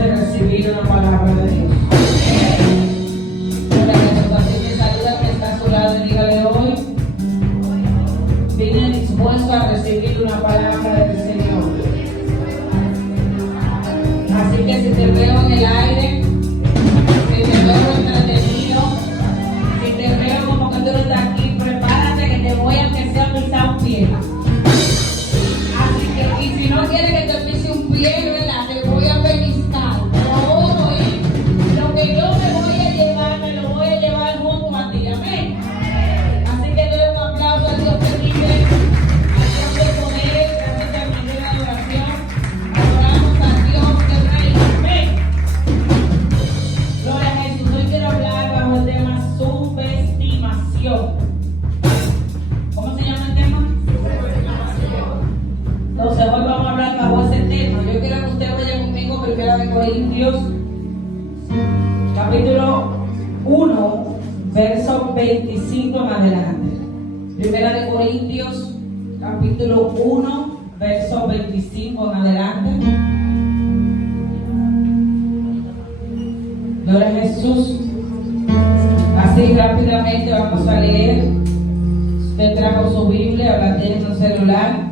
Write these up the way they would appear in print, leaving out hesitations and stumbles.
puede recibir una palabra de Dios. Para que su paciente saluda que está a su lado y dígale hoy, vine dispuesto a recibir una palabra del Señor. Así que si te veo en el aire, si te veo entretenido, si te veo como que tú no estás aquí, prepárate que te voy a empezar a pisar un pie. Así que, y si no quieres que te pise un pie, ¿verdad? Te voy a pellizcar. Pero hoy, lo que yo me voy a llevar, me lo voy a llevar junto a ti. Amén. Así que doy un aplauso a Dios que dice, al Dios de poder, gracias a mi vida de oración. Adoramos a Dios que reina. Amén. Gloria a Jesús. Hoy quiero hablar bajo el tema subestimación. ¿Cómo se llama el tema? Entonces hoy vamos a hablar bajo ese tema. Yo quiero que usted vaya conmigo primero de Corintios, capítulo 1, verso 25 en adelante. Primera de Corintios, capítulo 1, verso 25 en adelante. Gloria a Jesús. Así rápidamente vamos a leer. Usted trajo su Biblia o la tiene en el celular.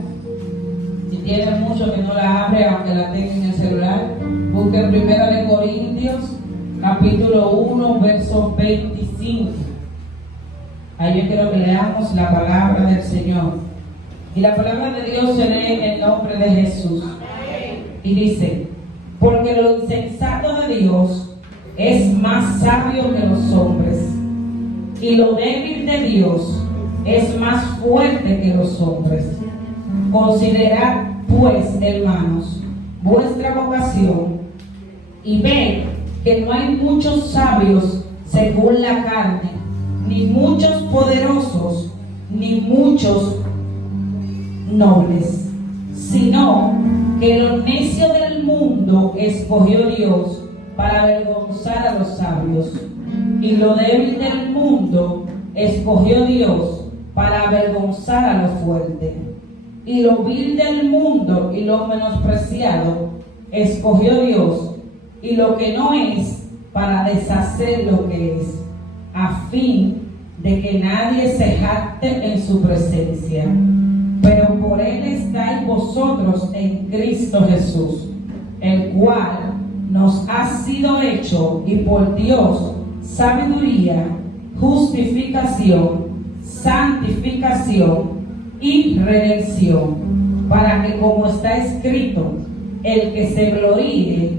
Si tiene mucho que no la abre, aunque la tenga en el celular, busque Primera de Corintios, capítulo 1, verso 25. Ahí yo quiero que leamos la palabra del Señor. Y la palabra de Dios se lee en el nombre de Jesús. Y dice, porque lo insensato de Dios es más sabio que los hombres, y lo débil de Dios es más fuerte que los hombres. Considerad, pues, hermanos, vuestra vocación, y ved que no hay muchos sabios según la carne, ni muchos poderosos, ni muchos nobles, sino que lo necio del mundo escogió Dios para avergonzar a los sabios, y lo débil del mundo escogió Dios para avergonzar a lo fuerte. Y lo vil del mundo y lo menospreciado escogió Dios, y lo que no es, para deshacer lo que es, a fin de que nadie se jacte en su presencia. Pero por él estáis vosotros en Cristo Jesús, el cual nos ha sido hecho, y por Dios, sabiduría, justificación, santificación y redención, para que, como está escrito, el que se gloríe,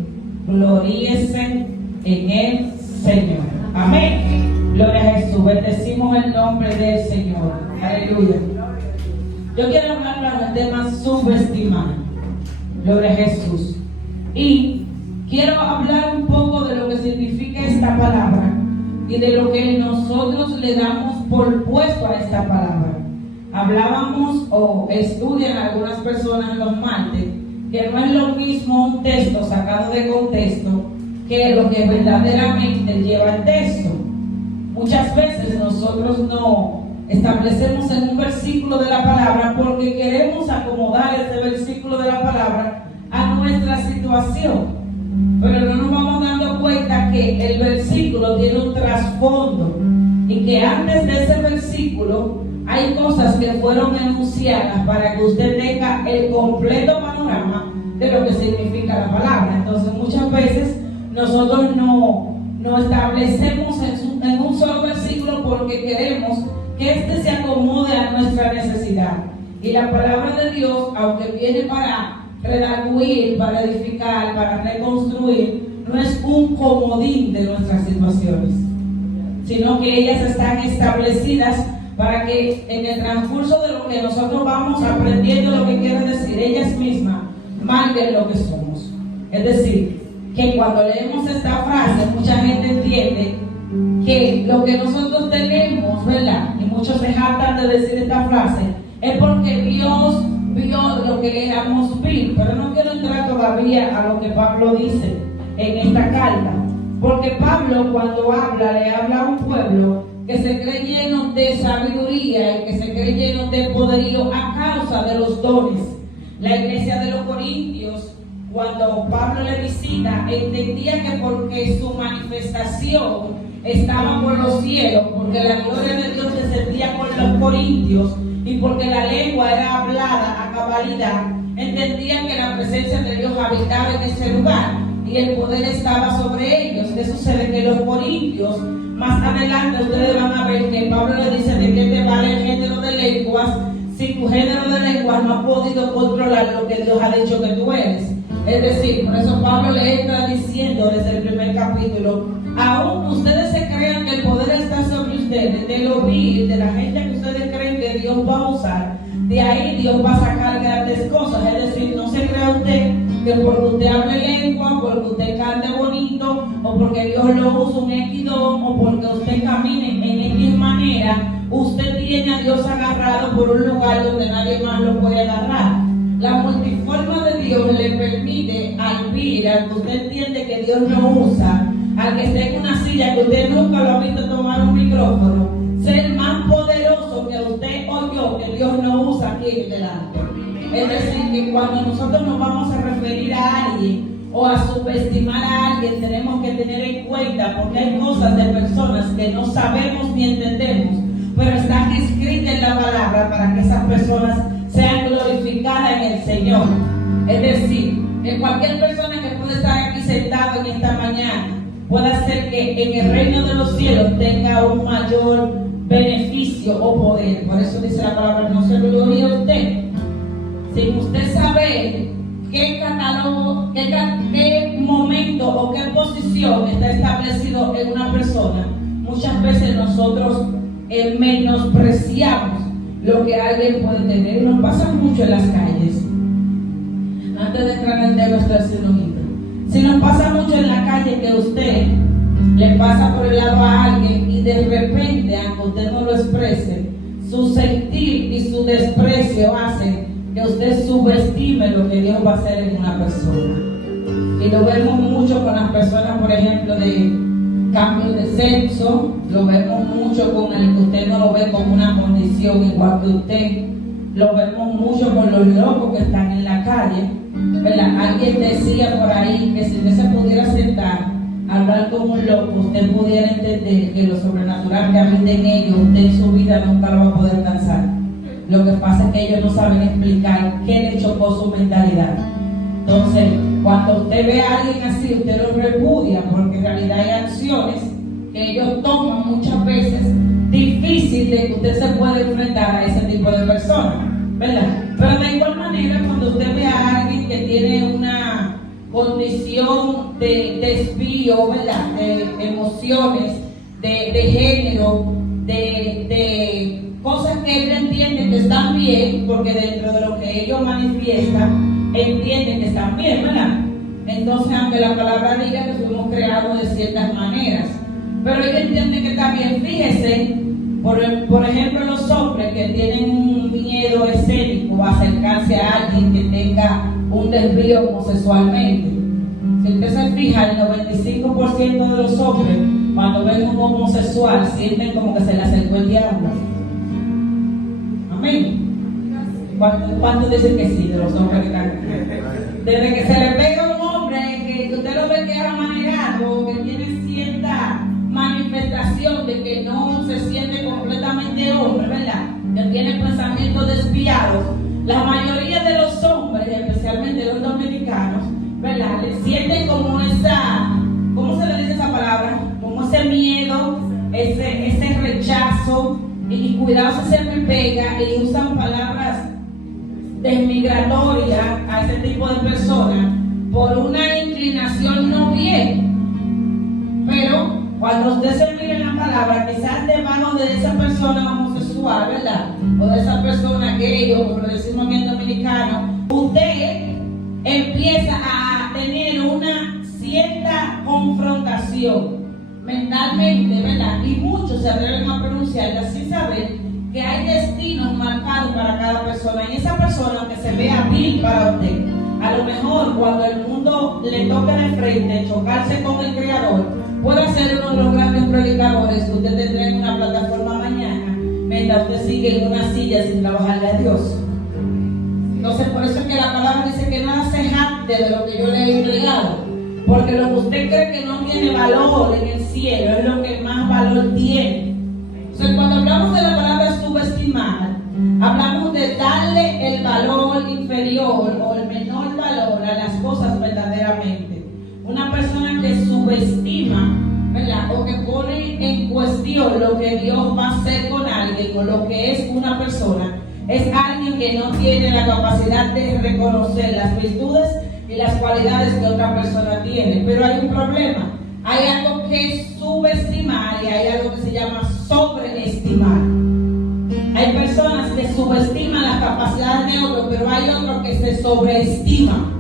gloríese en el Señor. Amén. Gloria a Jesús. Bendecimos el nombre del Señor. Aleluya. Yo quiero hablar del tema subestimar. Gloria a Jesús. Y quiero hablar un poco de lo que significa esta palabra y de lo que nosotros le damos por puesto a esta palabra. Hablábamos o estudian algunas personas los martes que no es lo mismo un texto sacado de contexto que lo que verdaderamente lleva el texto. Muchas veces nosotros no establecemos en un versículo de la palabra porque queremos acomodar ese versículo de la palabra a nuestra situación, pero no nos vamos dando cuenta que el versículo tiene un trasfondo y que antes de ese versículo hay cosas que fueron enunciadas para que usted tenga el completo panorama de lo que significa la palabra. Entonces muchas veces nosotros no establecemos en un solo versículo porque queremos que este se acomode a nuestra necesidad. Y la palabra de Dios, aunque viene para redarguir, para edificar, para reconstruir, no es un comodín de nuestras situaciones, sino que ellas están establecidas para que en el transcurso de lo que nosotros vamos aprendiendo lo que quiere decir, ellas mismas marquen lo que somos. Es decir, que cuando leemos esta frase, mucha gente entiende que lo que nosotros tenemos, ¿verdad? Y muchos se jactan de decir esta frase, es porque Dios vio lo que éramos vil. Pero no quiero entrar todavía a lo que Pablo dice en esta carta, porque Pablo, cuando habla, le habla a un pueblo que se cree lleno de sabiduría y que se cree lleno de poderío a causa de los dones. La iglesia de los Corintios cuando Pablo le visita, entendía que porque su manifestación estaba por los cielos, porque la gloria de Dios descendía por los corintios y porque la lengua era hablada a cabalidad, entendían que la presencia de Dios habitaba en ese lugar y el poder estaba sobre ellos. ¿Qué sucede? Que los corintios, más adelante ustedes van a ver que Pablo le dice: ¿de qué te vale el género de lenguas si tu género de lenguas no ha podido controlar lo que Dios ha dicho que tú eres? Es decir, por eso Pablo le está diciendo desde el primer capítulo: aún ustedes se crean que el poder está sobre ustedes, del oír de la gente que ustedes creen que Dios va a usar, de ahí Dios va a sacar grandes cosas. Es decir, no se crea usted que porque usted hable lengua, porque usted cante bonito, o porque Dios lo usa un equidón, o porque usted camine en X manera, usted tiene a Dios agarrado por un lugar donde nadie más lo puede agarrar. La multiforma de Dios le permite al vir, al que usted entiende que Dios no usa, al que esté en una silla que usted nunca lo ha visto tomar un micrófono, ser más poderoso que usted o yo, que Dios no usa aquí en delante. Es decir, que cuando nosotros nos vamos a referir a alguien o a subestimar a alguien, tenemos que tener en cuenta, porque hay cosas de personas que no sabemos ni entendemos, pero están escritas en la palabra para que esas personas sean glorificadas en el Señor. Es decir, que cualquier persona que puede estar aquí sentado en esta mañana puede hacer que en el reino de los cielos tenga un mayor beneficio o poder. Por eso dice la palabra: no se gloríe usted sin usted saber qué catálogo, qué momento o qué posición está establecido en una persona. Muchas veces nosotros menospreciamos lo que alguien puede tener. Nos pasa mucho en las calles. Antes de entrar en el tema estacionamiento, si nos pasa mucho en la calle que usted le pasa por el lado a alguien y de repente, aunque usted no lo exprese, su sentir y su desprecio hacen que usted subestime lo que Dios va a hacer en una persona. Y lo vemos mucho con las personas, por ejemplo, de cambios de sexo. Lo vemos mucho con el que usted no lo ve como una condición igual que usted. Lo vemos mucho con los locos que están en la calle, ¿verdad? Alguien decía por ahí que si usted se pudiera sentar a hablar con un loco, usted pudiera entender que lo sobrenatural que habita en ellos, usted en su vida nunca lo va a poder alcanzar. Lo que pasa es que ellos no saben explicar qué le chocó su mentalidad. Entonces, cuando usted ve a alguien así, usted lo repudia, porque en realidad hay acciones que ellos toman muchas veces difícil de que usted se pueda enfrentar a ese tipo de personas, ¿verdad? Pero de igual manera, cuando usted ve a alguien que tiene una condición de desvío, ¿verdad?, de emociones, de género, de cosas que ellos entienden que están bien, porque dentro de lo que ellos manifiestan, entienden que están bien, ¿verdad? Entonces, aunque la palabra diga que fuimos creados de ciertas maneras, pero ellos entienden que está bien. Fíjese, por ejemplo, los hombres que tienen un miedo escénico a acercarse a alguien que tenga un desvío homosexualmente. Si usted se fija, el 95% de los hombres, cuando ven un homosexual, sienten como que se le acercó el diablo. Amén. ¿Cuántos dicen que sí de los hombres que están? Desde que se le pega a un hombre, que usted lo ve que es amanejado, que tiene cierta manifestación de que no se siente completamente hombre, ¿verdad?, que tiene pensamientos desviados, la mayoría de los hombres, especialmente los dominicanos, ¿verdad?, le sienten como esa, ¿cómo se le dice esa palabra? Como ese miedo, ese rechazo, y cuidado si se me pega, y usan palabras desmigratorias a ese tipo de personas por una inclinación no bien. Pero cuando usted se mira en la palabra, quizás debajo de esa persona homosexual, ¿verdad?, o de esa persona gay, o como lo decimos aquí en dominicano, usted empieza a tener una cierta confrontación mentalmente, ¿verdad? Y muchos se atreven a pronunciarla sin saber que hay destinos marcados para cada persona. Y esa persona, aunque se vea vil para usted, a lo mejor cuando el mundo le toque de frente chocarse con el Creador, puede ser uno de los grandes predicadores que usted tendrá en una plataforma mañana, mientras usted sigue en una silla sin trabajarle a Dios. Entonces, por eso es que la palabra dice que nada se jacte bastante de lo que yo le he entregado. Porque lo que usted cree que no tiene valor en el cielo es lo que más valor tiene. Entonces, cuando hablamos de la palabra subestimar, hablamos de darle el valor inferior o el menor valor a las cosas verdaderamente. Una persona que subestima, ¿verdad?, o que pone en cuestión lo que Dios va a hacer con alguien o lo que es una persona, es alguien que no tiene la capacidad de reconocer las virtudes y las cualidades que otra persona tiene. Pero hay un problema. Hay algo que es subestimar y hay algo que se llama sobreestimar. Hay personas que subestiman las capacidades de otros, pero hay otros que se sobreestiman.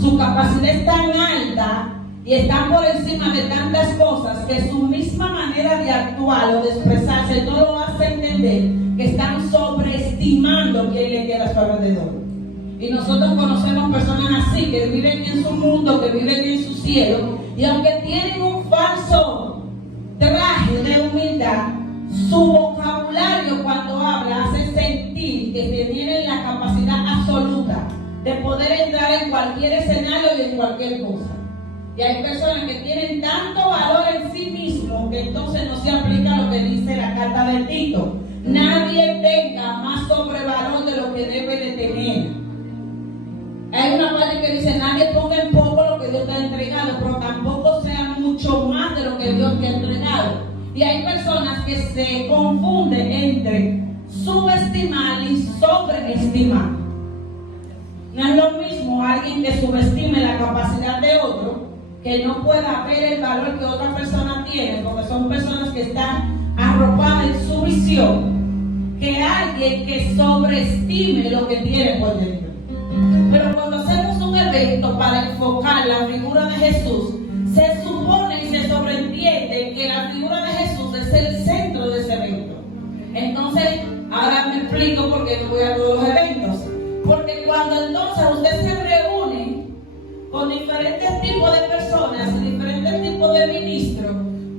Su capacidad es tan alta y están por encima de tantas cosas que su misma manera de actuar o de expresarse no lo hace entender que están sobreestimando quién le queda a su alrededor. Y nosotros conocemos personas así, que viven en su mundo, que viven en su cielo, y aunque tienen un falso traje de humildad, su vocabulario cuando habla hace sentir que tienen la capacidad absoluta de poder entrar en cualquier escenario y en cualquier cosa. Y hay personas que tienen tanto valor en sí mismos que entonces no se aplica lo que dice la carta de Tito. Nadie tenga más sobrevalor de lo que debe de tener. Hay una parte que dice, nadie ponga en poco lo que Dios te ha entregado, pero tampoco sea mucho más de lo que Dios te ha entregado. Y hay personas que se confunden entre subestimar y sobreestimar. No es lo mismo alguien que subestime la capacidad de otro, que no pueda ver el valor que otra persona tiene, porque son personas que están arropadas en su visión, que alguien que sobreestime lo que tiene por dentro. Pero cuando hacemos un evento para enfocar la figura de Jesús, se supone y se sobreentiende que la figura de Jesús es el centro de ese evento. Entonces, ahora me explico por qué no voy a todos los eventos. Porque cuando entonces usted se reúne con diferentes tipos de personas, diferentes tipos de ministros,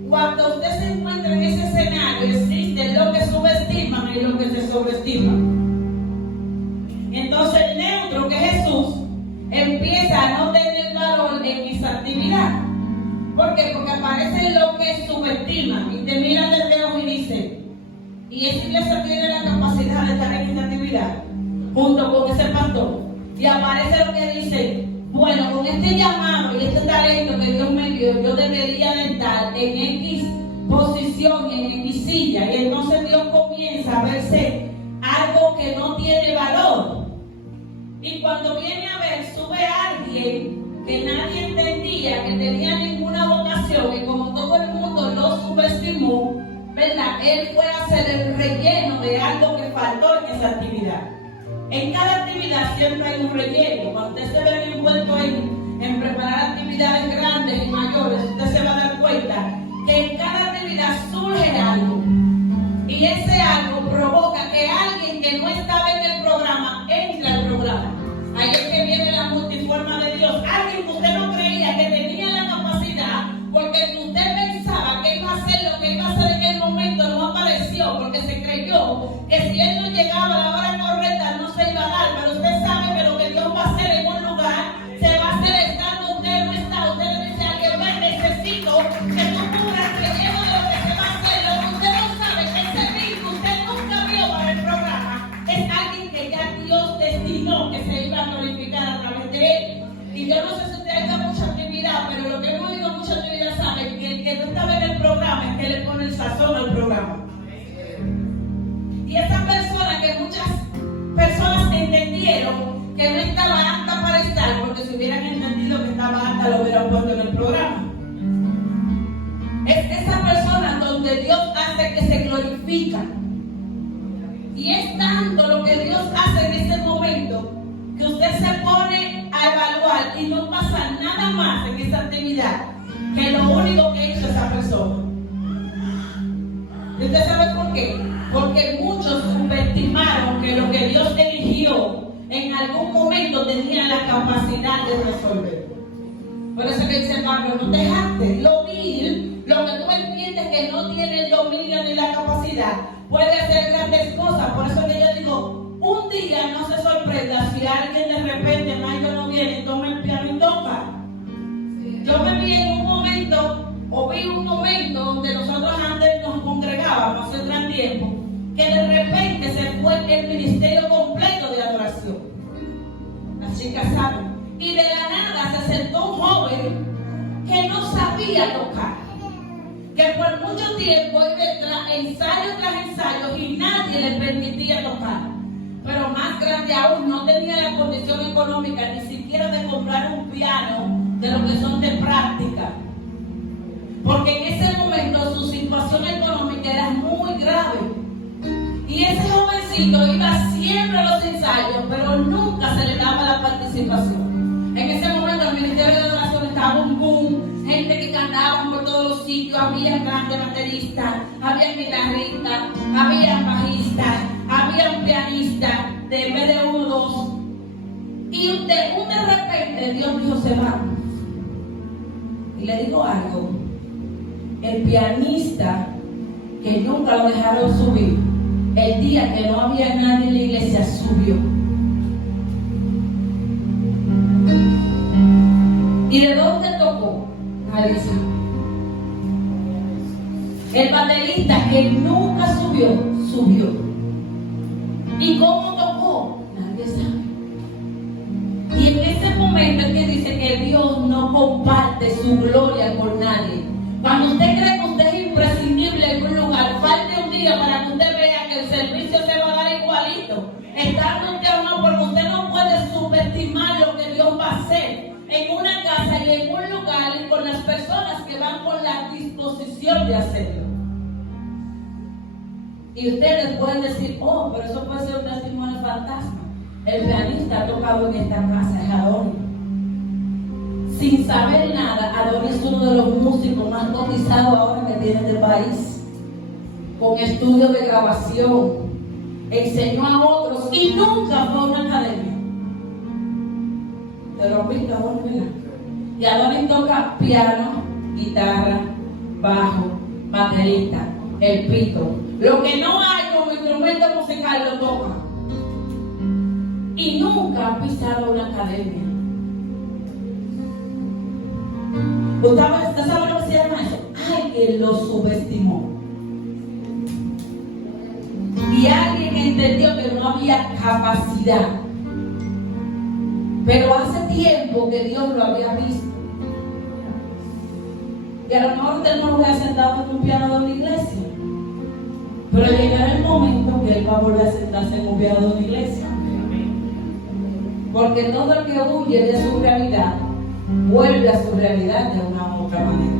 cuando usted se encuentra en ese escenario, existe lo que subestiman y lo que se sobreestiman. Entonces el neutro, que es Jesús, empieza a no tener valor en esa actividad. ¿Por qué? Porque aparece lo que subestima y te miran de lejos y dice, ¿y esa iglesia tiene la capacidad de estar en esta actividad junto con ese pastor? Y aparece lo que dice, bueno, con este llamado y este talento que Dios me dio, yo debería de estar en X posición, en X silla. Y entonces Dios comienza a verse algo que no tiene valor. Y cuando viene a ver, sube a alguien que nadie entendía, que tenía ninguna vocación, y como todo el mundo lo subestimó, ¿verdad? Él fue a hacer el relleno de algo que faltó en esa actividad. En cada actividad siempre hay un relleno. Cuando usted se ve envuelto en preparar actividades grandes y mayores, usted se va a dar cuenta que en cada actividad surge algo. Y ese algo provoca que alguien que no estaba en el programa entre al programa. Ahí es que viene la multiforma de Dios. Alguien que usted no creía que tenía la capacidad, porque usted pensaba que iba a hacer lo que iba a hacer en el momento, no apareció, porque se creyó que si él no llegaba a la hora correcta no se iba a dar. Pero usted sabe que lo que Dios va a hacer en un lugar se va a hacer estando usted no está. Usted le dice a alguien, bueno, necesito que tú cubras el relleno de lo que se va a hacer. Lo que usted no sabe, que ese mismo usted nunca vio para el programa, es alguien que ya Dios destinó que se iba a glorificar a través de él. Y yo no sé si usted ha hecho mucha actividad, pero lo que hemos oído mucha actividad sabe que el que no estaba en el programa es que le pone el sazón al programa. Y esa persona, que muchas personas entendieron que no estaba apta para estar, porque si hubieran entendido que estaba apta lo hubieran puesto en el programa. Es esa persona donde Dios hace que se glorifica. Y es tanto lo que Dios hace en ese momento que usted se pone a evaluar y no pasa nada más en esa actividad que lo único que hizo esa persona. ¿Y usted sabe por qué? Porque muchos subestimaron que lo que Dios eligió en algún momento tenía la capacidad de resolver. Por eso que dice Pablo, no te jactes, lo vil, lo que tú entiendes que no tiene el dominio ni la capacidad, puede hacer grandes cosas. Por eso que yo digo, un día no se sorprenda si alguien de repente, Michael no viene, toma el piano de repente se fue el ministerio completo de adoración. Las chicas saben. Y de la nada se sentó un joven que no sabía tocar, que por mucho tiempo ensayo tras ensayo y nadie le permitía tocar. Pero más grande aún, no tenía la condición económica ni siquiera de comprar un piano de lo que son de práctica, porque en ese momento su situación económica era muy grave. Y ese jovencito iba siempre a los ensayos, pero nunca se le daba la participación. En ese momento el ministerio de adoración estaba un boom, gente que cantaba por todos los sitios, había grandes bateristas, había guitarristas, había bajistas, había un pianista de en vez de uno o dos. Y de repente Dios dijo: se va. Y le digo algo: el pianista que nunca lo dejaron subir, el día que no había nadie en la iglesia, subió. ¿Y de dónde tocó? Nadie sabe. El baterista que nunca subió, subió. ¿Y cómo tocó? Nadie sabe. Y en ese momento es que dice que Dios no comparte su gloria con nadie. Cuando usted cree que usted es imprescindible en un lugar, falte un día para que usted vea que el servicio se va a dar igualito. Estando usted o no, porque usted no puede subestimar lo que Dios va a hacer en una casa y en un lugar y con las personas que van con la disposición de hacerlo. Y ustedes pueden decir: oh, pero eso puede ser un testimonio fantasma. El pianista ha tocado en esta casa, es Adonis. Sin saber nada, Adonis es uno de los músicos más cotizados ahora que tiene este país, con estudios de grabación, enseñó a otros y nunca fue a una academia. ¿Te lo has visto, Adonis, verdad? Y Adonis toca piano, guitarra, bajo, baterista, el pito. Lo que no hay como instrumento musical lo toca. Y nunca ha pisado una academia. ¿Usted sabe lo que se llama eso? Alguien lo subestimó. Y alguien entendió que no había capacidad. Pero hace tiempo que Dios lo había visto. Y a lo mejor usted no lo hubiera sentado en un piano de una iglesia. Pero llegará el momento que Él va a volver a sentarse en un piano de una iglesia. Porque todo el que huye de su realidad vuelve a su realidad de una u otra manera.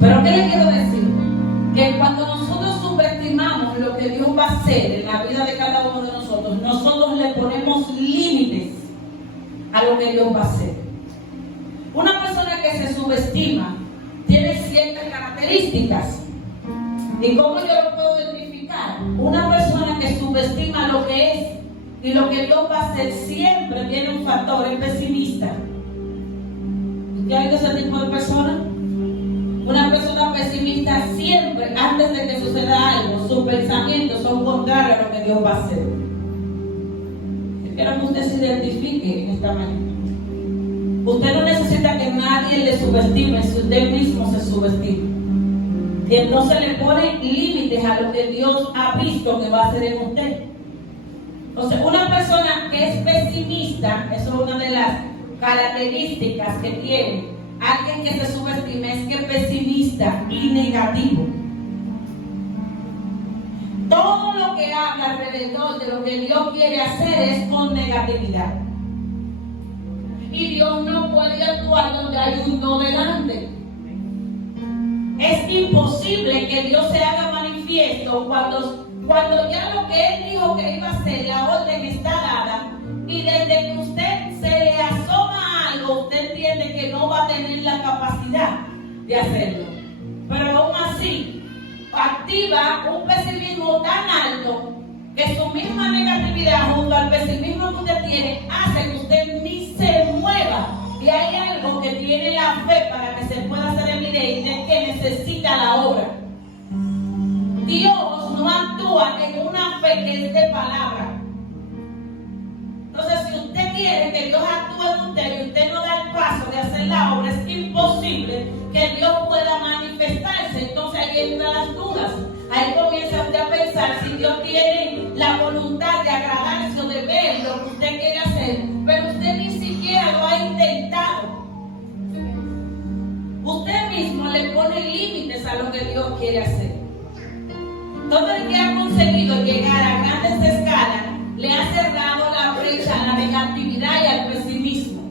Pero ¿qué le quiero decir? Que cuando nosotros subestimamos lo que Dios va a hacer en la vida de cada uno de nosotros, nosotros le ponemos límites a lo que Dios va a hacer. Una persona que se subestima tiene ciertas características. ¿Y cómo yo lo puedo identificar? Una persona que subestima lo que es y lo que Dios va a hacer siempre tiene un factor, es pesimista. ¿Qué hay de ese tipo de persona? Una persona pesimista siempre, antes de que suceda algo, sus pensamientos son contrarios a lo que Dios va a hacer. Yo quiero que usted se identifique en esta mañana. Usted no necesita que nadie le subestime, si usted mismo se subestima. Y entonces le pone límites a lo que Dios ha visto que va a hacer en usted. Entonces, una persona que es pesimista, eso es una de las características que tiene. Alguien que se subestima es que es pesimista y negativo. Todo lo que habla alrededor de lo que Dios quiere hacer es con negatividad. Y Dios no puede actuar donde hay un no delante. Es imposible que Dios se haga manifiesto cuando ya lo que Él dijo que iba a hacer, la orden está dada, y desde que usted se le asoma algo, usted entiende que no va a tener la capacidad de hacerlo. Pero aún así, activa un pesimismo tan alto que su misma negatividad junto al pesimismo que usted tiene hace que usted ni se mueva. Y hay algo que tiene la fe para que se pueda hacer evidente, que necesita la obra. Dios no actúa en una fe que es de palabra. Entonces, si usted quiere que Dios actúe en usted y usted no da el paso de hacer la obra, es imposible que Dios pueda manifestarse. Entonces ahí entran las dudas. Ahí comienza usted a pensar si Dios tiene la voluntad de agradarse o de ver lo que usted quiere hacer, pero usted ni siquiera lo ha intentado. Usted mismo le pone límites a lo que Dios quiere hacer. Todo el que ha conseguido llegar a grandes escalas le ha cerrado la brecha a la negatividad y al pesimismo.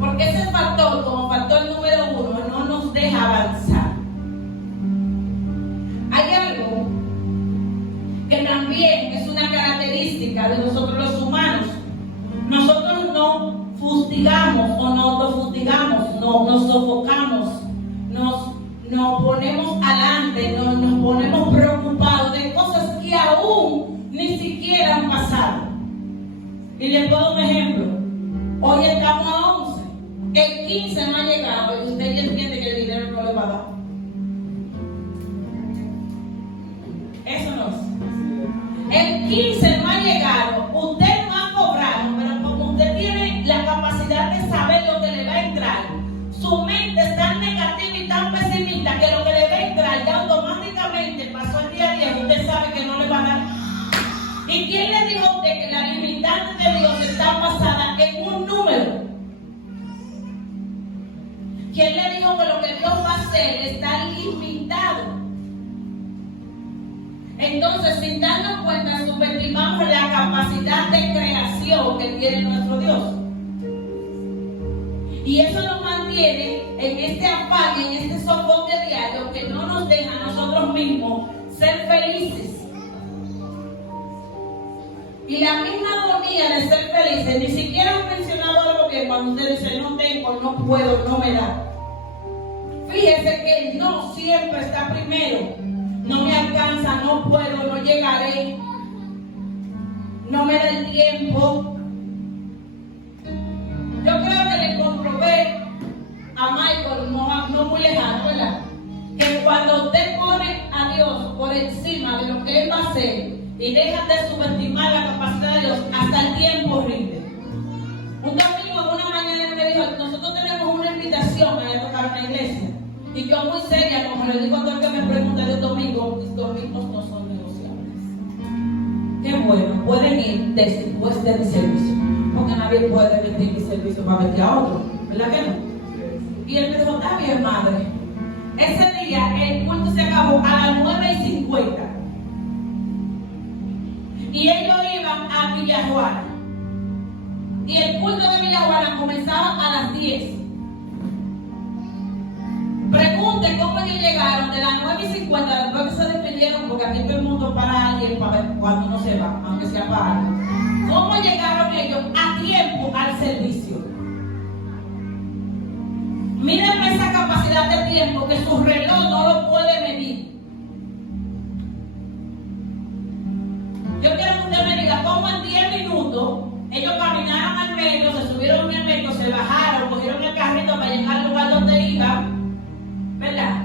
Porque ese factor, como factor número 1, no nos deja avanzar. Hay algo que también es una característica de nosotros los humanos. Nosotros no fustigamos o no autofustigamos, no nos sofocamos, nos ponemos adelante, nos ponemos preocupados de cosas que aún ni siquiera han pasado. Y les pongo un ejemplo. Hoy estamos a 11, el 15 no ha llegado y usted ya entiende que el dinero no le va a dar. Eso no es. El 15 no ha llegado, usted no ha cobrado, pero como usted tiene la capacidad de saber lo que le va a entrar, su mente es tan negativa y tan pesimista que lo que le va a entrar ya automáticamente pasó el día a día, usted sabe que no le va a dar. ¿Y quién le dijo a usted que la limitante de Dios está basada en un número? ¿Quién le dijo que lo que Dios va a hacer está limitado? Entonces, sin darnos cuenta, subestimamos la capacidad de creación que tiene nuestro Dios. Y eso nos mantiene en este afán y en este sofoque diario que no nos deja a nosotros mismos ser felices. Y la misma agonía de ser felices, ni siquiera han mencionado algo que cuando usted dice no tengo, no puedo, no me da. Fíjese que el no siempre está primero. No me alcanza, no puedo, no llegaré, no me da el tiempo. Yo creo que le comprobé a Michael, no muy lejano, ¿verdad? Que cuando usted pone a Dios por encima de lo que Él va a hacer y deja de subestimar la capacidad de Dios, hasta el tiempo rinde. Un domingo, en una mañana, me dijo: nosotros tenemos una invitación a tocar en la iglesia. Y yo muy seria, como le digo a todo el que me pregunta de domingo, los domingos no son negociables. Qué bueno, pueden ir después de mi servicio, porque nadie puede vestir mi servicio para vestir a otro, ¿verdad que no? Y él me dijo: está bien, madre. Ese día el culto se acabó a las 9:50 y ellos iban a Villajuana y el culto de Villajuana comenzaba a las 10. Pregunten cómo ellos llegaron de las 9:50 después que se despidieron, porque aquí todo el mundo para alguien para ver cuando uno se va, aunque sea para algo. ¿Cómo llegaron ellos a tiempo al servicio? Miren esa capacidad de tiempo que su reloj no lo puede medir. Yo quiero que usted me diga cómo en 10 minutos ellos caminaron al metro, se subieron en el metro, se bajaron, cogieron el carrito para llegar al lugar donde iban, ¿verdad?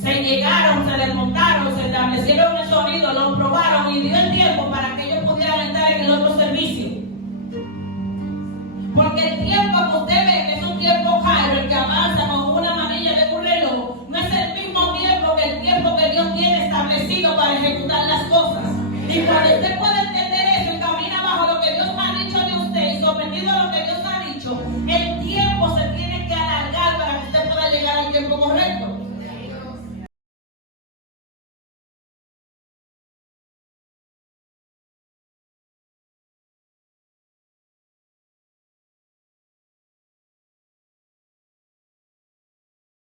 Se llegaron, se desmontaron, se establecieron el sonido, lo probaron y dio el tiempo para que ellos pudieran entrar en el otro servicio. Porque el tiempo que usted ve que